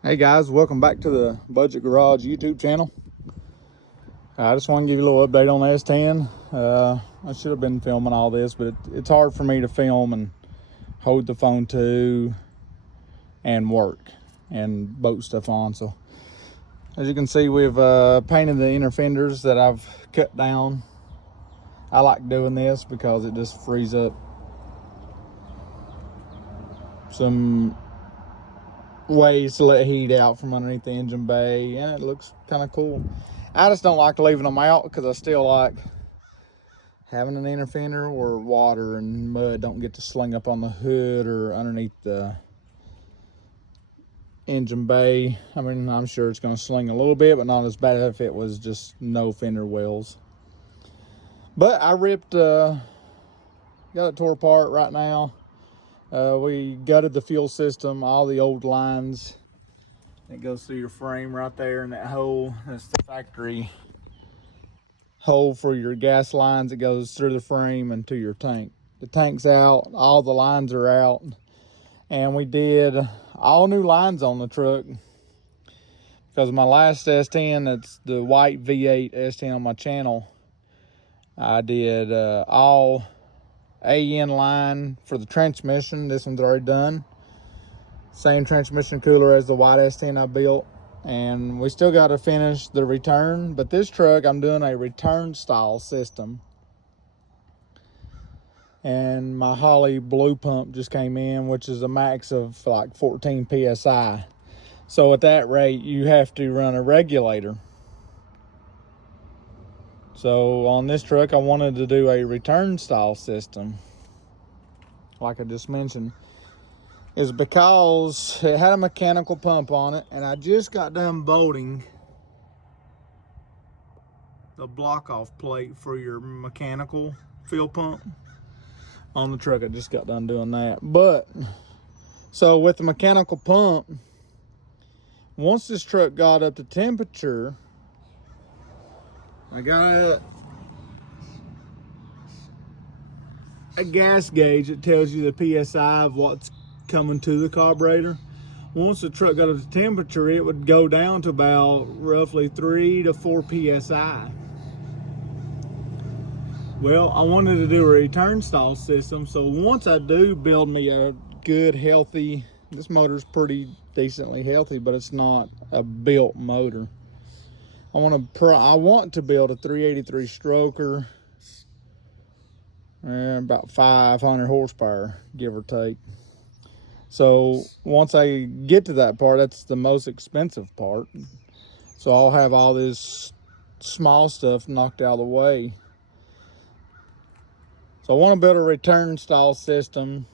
Hey guys, welcome back to the Budget Garage YouTube channel. I just want to give you a little update on the S-10. I should have been filming all this, but it's hard for me to film and hold the phone too and work and boat stuff on. So as you can see, we've painted the inner fenders that I've cut down. I like doing this because it just frees up some ways to let heat out from underneath the engine bay, and it looks kind of cool. I just don't like leaving them out because I still like having an inner fender where water and mud don't get to sling up on the hood or underneath the engine bay. I mean, I'm sure it's going to sling a little bit, but not as bad as if it was just no fender wells. But I ripped, got it tore apart right now. We gutted the fuel system, all the old lines. It goes through your frame right there in that hole. That's the factory hole for your gas lines. It goes through the frame and to your tank. The tank's out, all the lines are out. And we did all new lines on the truck. Because my last S-10, that's the white V8 S-10 on my channel, I did all AN line for the transmission. This one's already done. Same transmission cooler as the white S-10 I built. And we still got to finish the return. But this truck, I'm doing a return style system. And my Holley blue pump just came in, which is a max of like 14 PSI. So at that rate, you have to run a regulator. So on this truck, I wanted to do a return style system, like I just mentioned, is because it had a mechanical pump on it, and I just got done bolting the block off plate for your mechanical fuel pump on the truck. I just got done doing that. But so with the mechanical pump, once this truck got up to temperature, I got a gas gauge that tells you the PSI of what's coming to the carburetor. Once the truck got up to temperature, it would go down to about roughly 3 to 4 PSI. Well, I wanted to do a return style system, so once I do build me a good, healthy, this motor's pretty decently healthy, but it's not a built motor. I want to build a 383 stroker, about 500 horsepower, give or take. So once I get to that part, that's the most expensive part. So I'll have all this small stuff knocked out of the way. So I want to build a return style system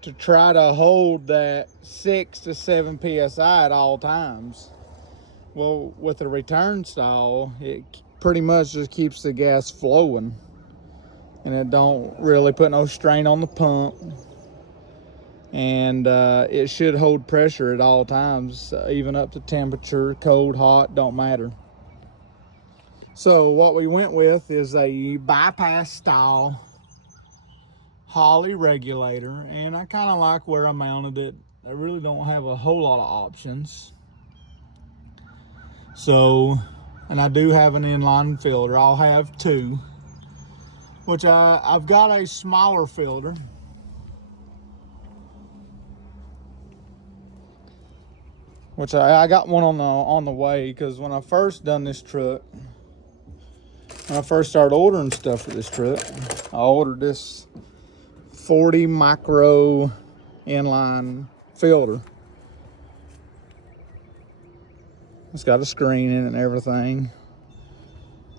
to try to hold that 6 to 7 PSI at all times. Well, with the return style, it pretty much just keeps the gas flowing, and it don't really put no strain on the pump. And it should hold pressure at all times, even up to temperature, cold, hot, don't matter. So what we went with is a bypass style Holley regulator, and I kind of like where I mounted it. I really don't have a whole lot of options. So, and I do have an inline filter. I'll have two, which I've got a smaller filter. Which I got one on the way, because when I first done this truck, when I first started ordering stuff for this truck, I ordered this 40 micro inline filter. It's got a screen in it and everything.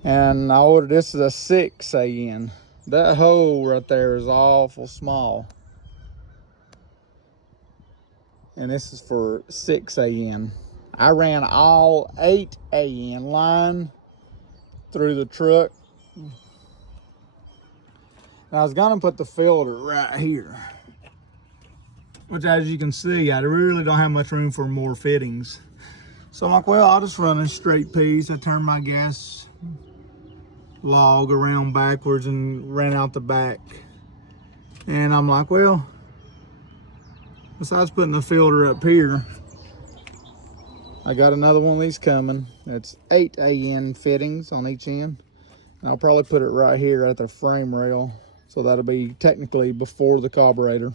And I ordered this as a 6 AN. That hole right there is awful small. And this is for 6 AN. I ran all 8 AN line through the truck. And I was gonna put the filter right here, which, as you can see, I really don't have much room for more fittings. So I'm like, well, I'll just run a straight piece. I turned my gas log around backwards and ran out the back. And I'm like, well, besides putting the filter up here, I got another one of these coming. It's 8 AN fittings on each end. And I'll probably put it right here at the frame rail. So that'll be technically before the carburetor.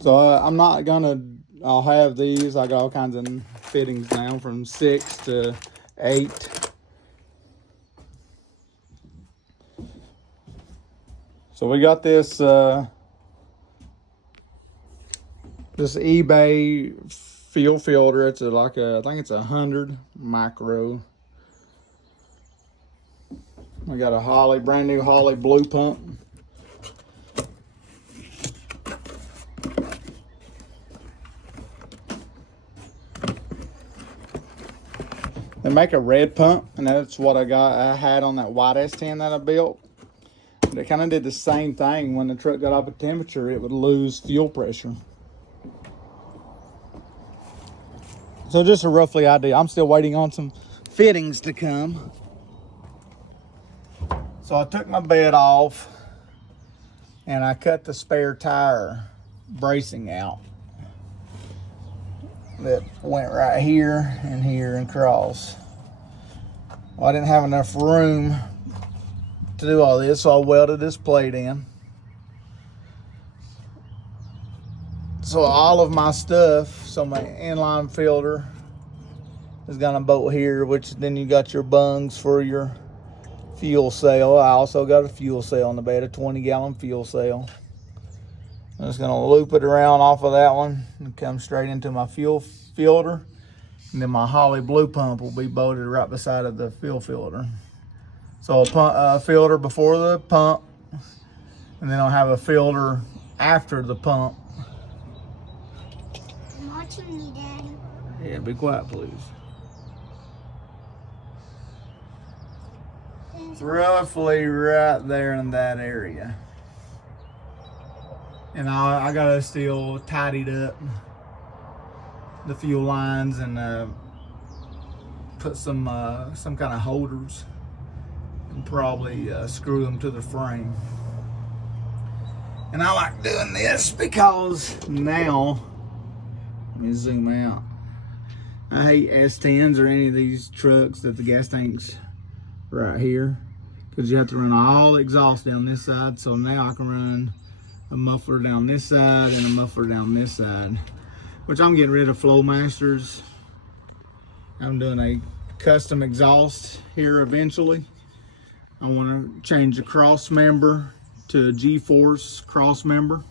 So I'm not gonna, I'll have these. I got all kinds of fittings now from 6 to 8. So we got this this eBay fuel filter. It's like a, I think it's 100 micro. We got a Holley, brand new Holley blue pump. They make a red pump, and that's what I had on that white S-10 that I built. They kind of did the same thing. When the truck got up at temperature, it would lose fuel pressure. So just a roughly idea. I'm still waiting on some fittings to come. So I took my bed off and I cut the spare tire bracing out. That went right here and across. Well, I didn't have enough room to do all this, so I welded this plate in. So all of my stuff, so my inline filter is gonna bolt here, which then you got your bungs for your fuel cell. I also got a fuel cell in the bed, a 20-gallon fuel cell. I'm just gonna loop it around off of that one and come straight into my fuel filter. And then my Holley blue pump will be bolted right beside of the fuel filter. So a filter before the pump, and then I'll have a filter after the pump. I'm watching you, Daddy. Yeah, be quiet, please. It's roughly right there in that area. And I gotta still tidied up the fuel lines and put some kind of holders and probably screw them to the frame. And I like doing this because now, let me zoom out. I hate S-10s or any of these trucks that the gas tank's right here, because you have to run all the exhaust down this side. So now I can run a muffler down this side and a muffler down this side, which I'm getting rid of Flowmasters. I'm doing a custom exhaust here eventually. I want to change the cross member to a G-force cross member,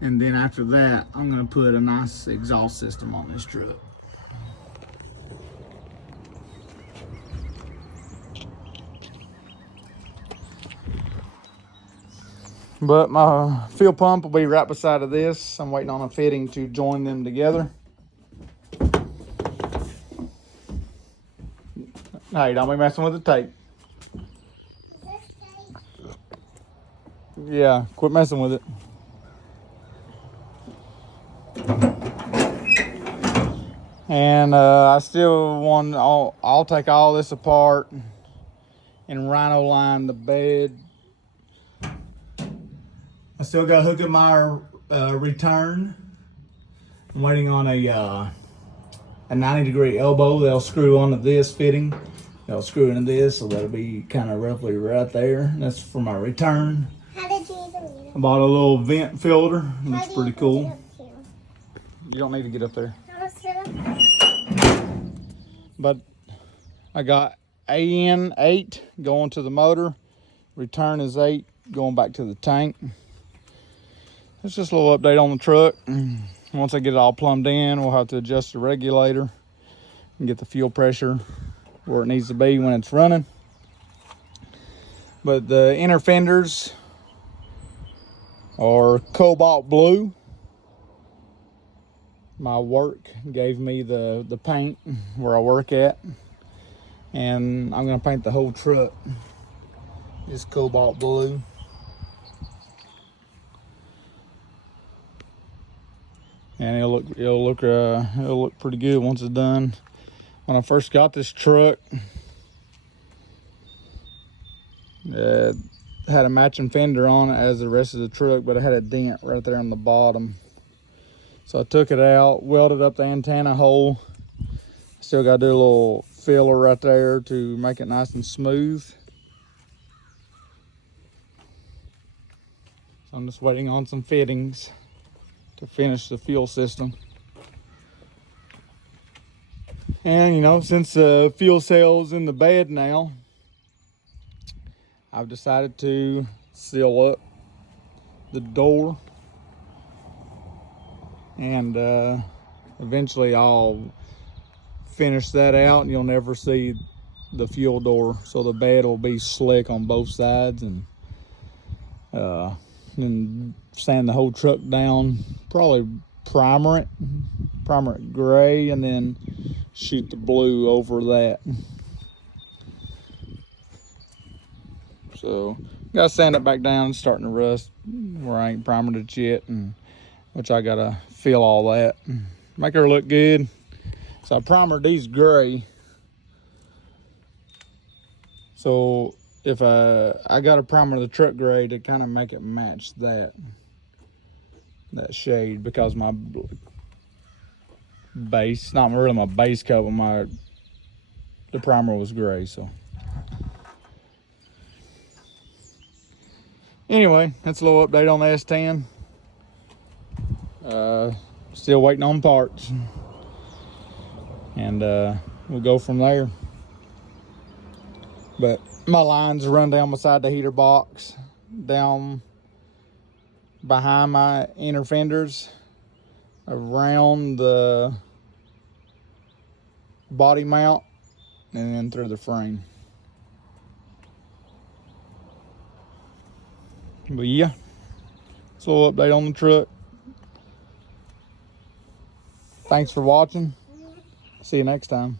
and then after that I'm going to put a nice exhaust system on this truck. But my fuel pump will be right beside of this. I'm waiting on a fitting to join them together. Hey, don't be messing with the tape. Yeah, quit messing with it. And I still want, I'll take all this apart and rhino line the bed. I still got to hook up my return. I'm waiting on a 90-degree elbow that'll screw onto this fitting. That'll screw into this, so that'll be kind of roughly right there. That's for my return. How did you even get up? I bought a little vent filter. It looks pretty cool. Get up here? You don't need to get up there. Let's get up. But I got AN 8 going to the motor. Return is 8 going back to the tank. It's just a little update on the truck. Once I get it all plumbed in, we'll have to adjust the regulator and get the fuel pressure where it needs to be when it's running. But the inner fenders are cobalt blue. My work gave me the paint where I work at, and I'm gonna paint the whole truck this cobalt blue. And it'll look pretty good once it's done. When I first got this truck, Had a matching fender on it as the rest of the truck, but it had a dent right there on the bottom. So I took it out, welded up the antenna hole. Still got to do a little filler right there to make it nice and smooth. So I'm just waiting on some fittings to finish the fuel system. And you know, since the fuel cell's in the bed now, I've decided to seal up the door, and eventually I'll finish that out and you'll never see the fuel door. So the bed will be slick on both sides, and sand the whole truck down, probably primer it gray, and then shoot the blue over that. So gotta sand it back down. It's starting to rust where I ain't primered it yet, and which I gotta fill all that, make her look good. So I primered these gray. So if I gotta primer the truck gray to kind of make it match that shade, because my base, not really my base coat, but the primer was gray. So anyway, that's a little update on the S-10. Still waiting on parts, and we'll go from there. But my lines run down beside the heater box, down behind my inner fenders, around the body mount, and then through the frame. But yeah, it's a little update on the truck. Thanks for watching. See you next time.